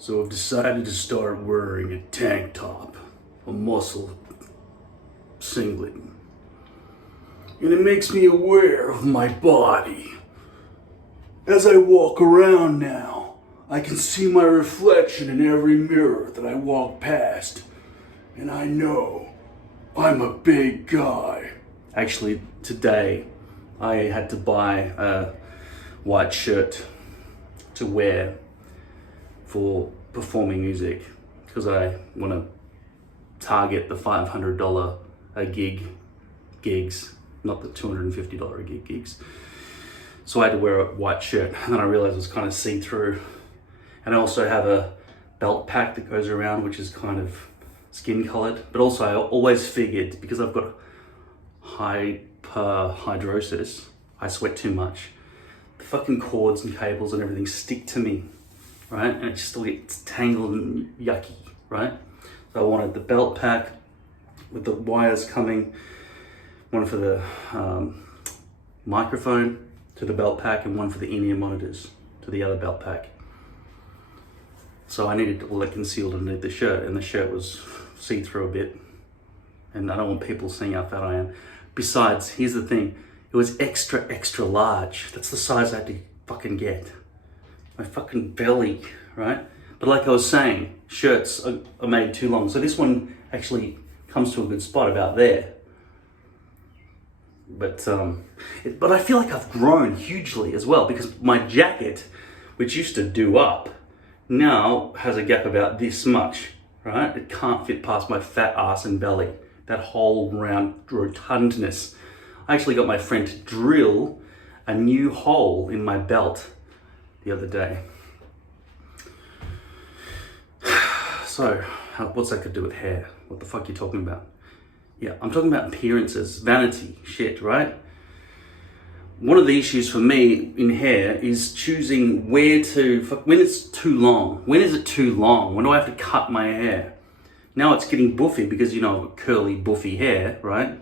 So I've decided to start wearing a tank top, a muscle singlet. And it makes me aware of my body. As I walk around now, I can see my reflection in every mirror that I walk past. And I know I'm a big guy. Actually, today I had to buy a white shirt to wear for performing music because I want to target the $500 a gigs, not the $250 a gig gigs. So I had to wear a white shirt, and then I realized it was kind of see-through. And I also have a belt pack that goes around, which is kind of skin colored. But also I always figured, because I've got hyperhidrosis, I sweat too much. The fucking cords and cables and everything stick to me, right? And it just still gets tangled and yucky, right? So I wanted the belt pack with the wires coming, one for the microphone to the belt pack and one for the in-ear monitors to the other belt pack. So I needed all that concealed underneath the shirt, and the shirt was see-through a bit, and I don't want people seeing how fat I am. Besides, here's the thing, it was extra large. That's the size I had to fucking get. My fucking belly, right? But like I was saying, shirts are made too long. So this one actually comes to a good spot about there. But I feel like I've grown hugely as well, because my jacket, which used to do up, now has a gap about this much, right? It can't fit past my fat ass and belly. That whole round rotundness. I actually got my friend to drill a new hole in my belt the other day. So, what's that got to do with hair? What the fuck are you talking about? Yeah, I'm talking about appearances, vanity, shit, right? One of the issues for me in hair is choosing when it's too long. When is it too long? When do I have to cut my hair? Now it's getting buffy because, you know, I've got curly, buffy hair, right?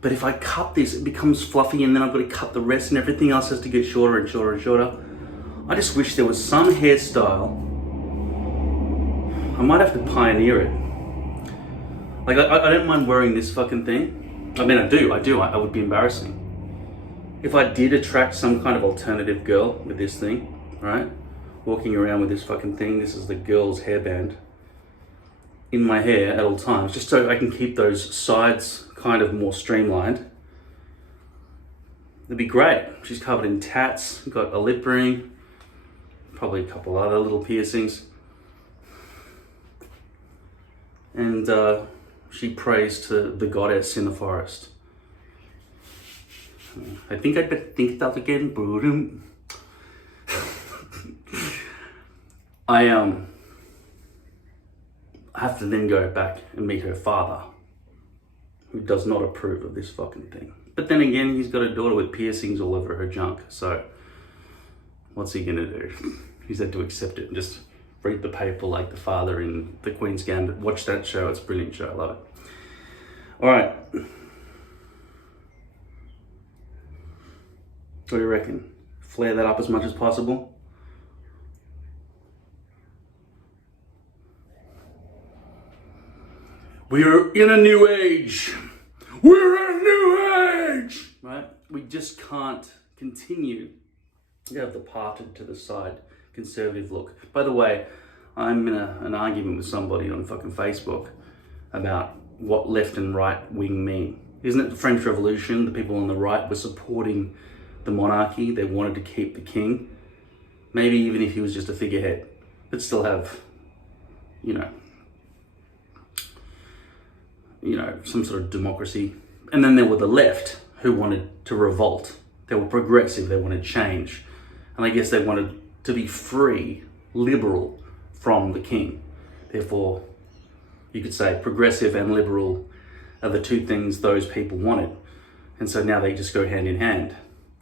But if I cut this, it becomes fluffy, and then I've got to cut the rest, and everything else has to get shorter and shorter and shorter. I just wish there was some hairstyle. I might have to pioneer it. Like, I don't mind wearing this fucking thing. I mean, I do. I would be embarrassing. If I did attract some kind of alternative girl with this thing, right? Walking around with this fucking thing, this is the girl's hairband in my hair at all times, just so I can keep those sides kind of more streamlined. It'd be great. She's covered in tats, got a lip ring, probably a couple other little piercings. And she prays to the goddess in the forest. I think I'd better think that again. I have to then go back and meet her father, who does not approve of this fucking thing. But then again, he's got a daughter with piercings all over her junk, so what's he gonna do? He's had to accept it and just read the paper like the father in The Queen's Gambit. Watch that show, it's a brilliant show, I love it. All right. What do you reckon? Flare that up as much as possible? We're in a new age. We're in a new age! Right? We just can't continue to have the parted to the side conservative look. By the way, I'm in an argument with somebody on fucking Facebook about what left and right wing mean. Isn't it the French Revolution? The people on the right were supporting the monarchy. They wanted to keep the king. Maybe even if he was just a figurehead, but still have, you know, some sort of democracy. And then there were the left who wanted to revolt. They were progressive, they wanted change. And I guess they wanted to be free, liberal from the king. Therefore, you could say progressive and liberal are the two things those people wanted. And so now they just go hand in hand,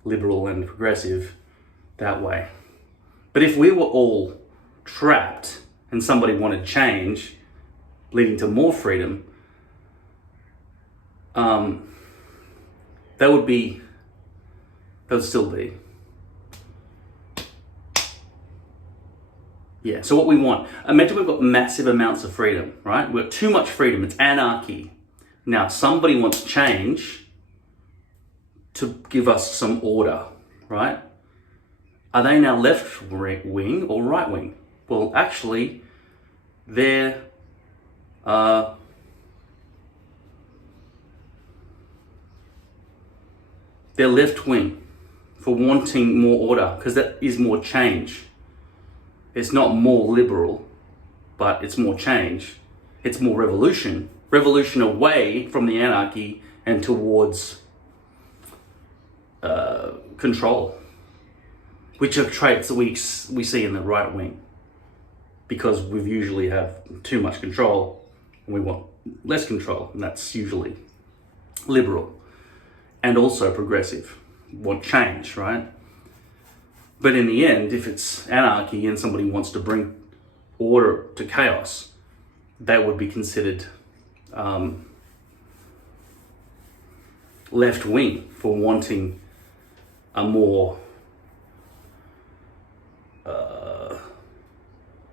liberal and progressive that way. But if we were all trapped and somebody wanted change, leading to more freedom, that would still be Yeah, so what we want, imagine we've got massive amounts of freedom, right? We've got too much freedom, it's anarchy. Now, somebody wants change to give us some order, right? Are they now left wing or right wing? Well, actually, they're left wing for wanting more order, because that is more change. It's not more liberal, but it's more change. It's more revolution. Revolution away from the anarchy and towards control, which are traits that we see in the right wing, because we usually have too much control and we want less control, and that's usually liberal and also progressive, want change, right? But in the end, if it's anarchy and somebody wants to bring order to chaos, that would be considered left wing for wanting a more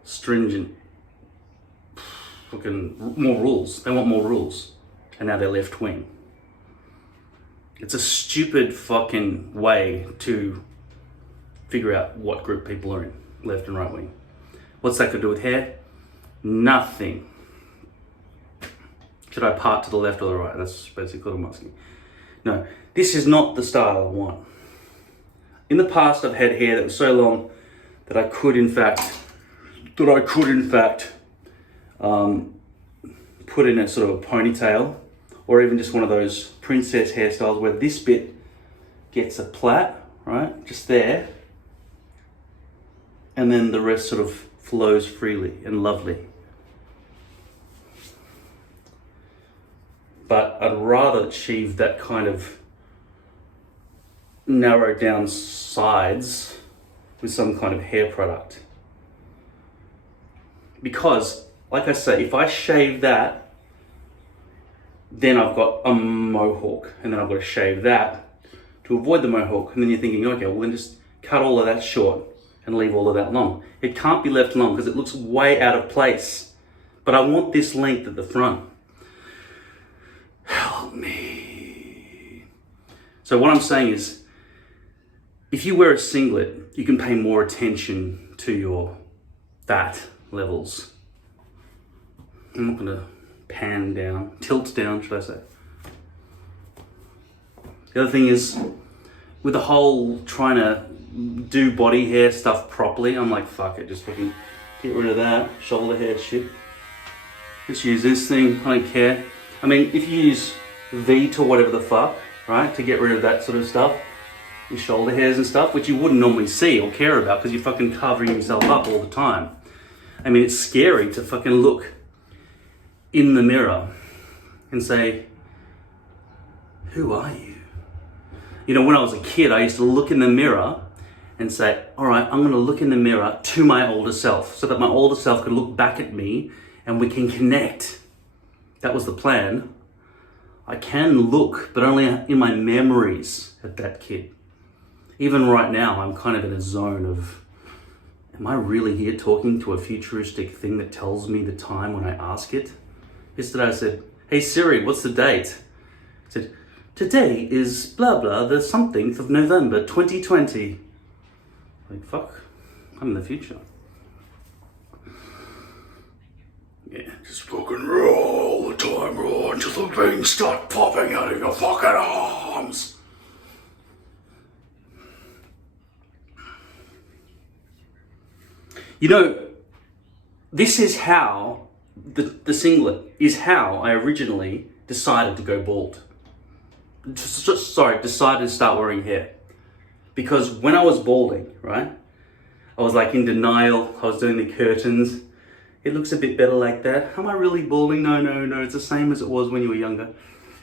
stringent, more rules. They want more rules, and now they're left wing. It's a stupid fucking way to figure out what group people are in, left and right wing. What's that got to do with hair? Nothing. Should I part to the left or the right? That's basically what I'm asking. No, this is not the style I want. In the past, I've had hair that was so long that I could in fact put in a sort of a ponytail, or even just one of those princess hairstyles where this bit gets a plait, right? Just there. And then the rest sort of flows freely and lovely. But I'd rather achieve that kind of narrowed down sides with some kind of hair product. Because, like I say, if I shave that, then I've got a mohawk, and then I've got to shave that to avoid the mohawk. And then you're thinking, okay, well then just cut all of that short and leave all of that long. It can't be left long because it looks way out of place. But I want this length at the front. Help me. So what I'm saying is, if you wear a singlet, you can pay more attention to your fat levels. I'm not gonna pan down, tilt down, should I say. The other thing is, with the whole trying to do body hair stuff properly, I'm like, fuck it, just fucking get rid of that shoulder hair shit. Just use this thing, I don't care. I mean, if you use Veet or whatever the fuck, right, to get rid of that sort of stuff, your shoulder hairs and stuff, which you wouldn't normally see or care about because you're fucking covering yourself up all the time. I mean, it's scary to fucking look in the mirror and say, who are you? You know, when I was a kid, I used to look in the mirror and say, all right, I'm gonna look in the mirror to my older self so that my older self could look back at me and we can connect. That was the plan. I can look, but only in my memories at that kid. Even right now, I'm kind of in a zone of, am I really here talking to a futuristic thing that tells me the time when I ask it? Yesterday I said, hey Siri, what's the date? I said, today is blah blah, the something of November 2020. Like, fuck, I'm in the future. Yeah, just fucking roll all the time, roll until the veins start popping out of your fucking arms. You know, this is how, the singlet is how I originally decided to go bald. Decided to start wearing hair. Because when I was balding, right, I was like in denial, I was doing the curtains. It looks a bit better like that. Am I really balding? No, it's the same as it was when you were younger.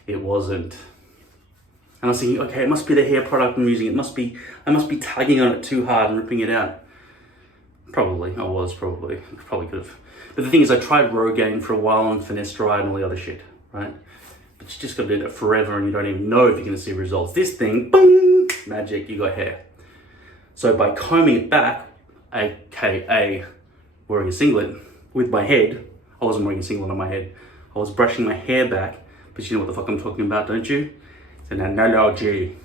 It wasn't. And I was thinking, okay, it must be the hair product I'm using. I must be tugging on it too hard and ripping it out. Probably could have. But the thing is, I tried Rogaine for a while and finasteride and all the other shit, right? But you just got to do that forever and you don't even know if you're going to see results. This thing, boom, magic, you got hair. So by combing it back, aka wearing a singlet with my head. I wasn't wearing a singlet on my head. I was brushing my hair back. But you know what the fuck I'm talking about, don't you? It's an analogy.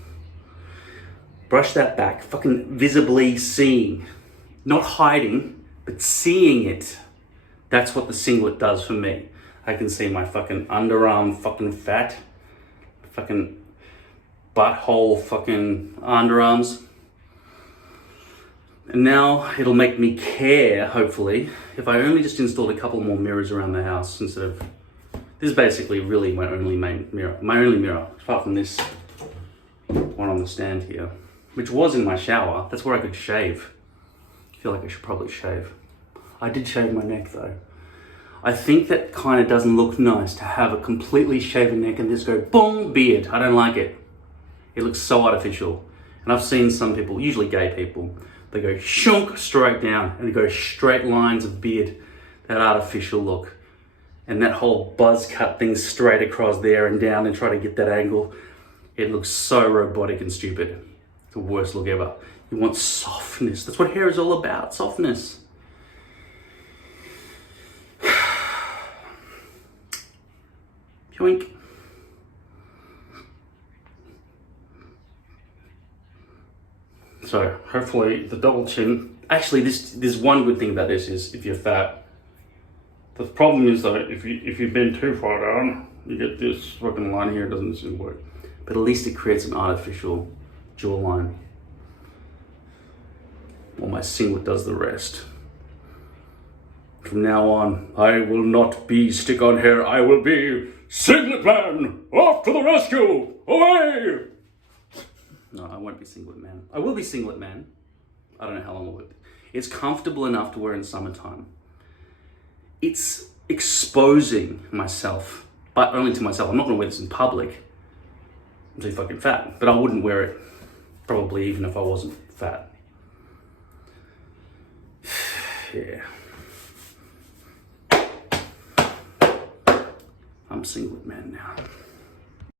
Brush that back, fucking visibly seeing. Not hiding, but seeing it. That's what the singlet does for me. I can see my fucking underarm fucking fat, fucking butthole fucking underarms. And now it'll make me care, hopefully, if I only just installed a couple more mirrors around the house instead of... This is basically really my only main mirror. My only mirror, apart from this one on the stand here, which was in my shower. That's where I could shave. I feel like I should probably shave. I did shave my neck though. I think that kind of doesn't look nice to have a completely shaven neck and just go boom, beard. I don't like it. It looks so artificial. And I've seen some people, usually gay people, they go shunk straight down and they go straight lines of beard, that artificial look. And that whole buzz cut thing straight across there and down and try to get that angle. It looks so robotic and stupid. It's the worst look ever. You want softness. That's what hair is all about, softness. Yoink. So hopefully the double chin. Actually, there's one good thing about this is if you're fat. The problem is though, if you bend too far down, you get this fucking line here. It doesn't seem to work. But at least it creates an artificial jawline. Well, my singlet does the rest. From now on, I will not be stick-on hair. I will be Singletman. Off to the rescue! Away! No, I won't be Singletman. I will be Singletman. I don't know how long it will be. It's comfortable enough to wear in summertime. It's exposing myself, but only to myself. I'm not gonna wear this in public. I'm too fucking fat, but I wouldn't wear it probably even if I wasn't fat. Yeah. I'm Singletman now.